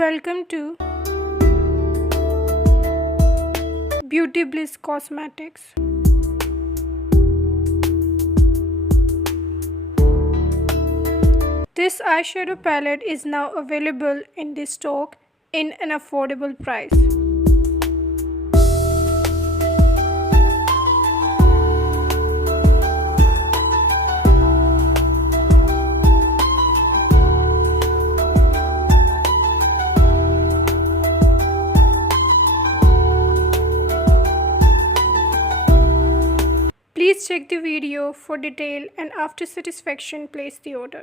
Welcome to Beauty Bliss Cosmetics. This eyeshadow palette is now available in this stock in an affordable price. Please check the video for detail and after satisfaction place the order.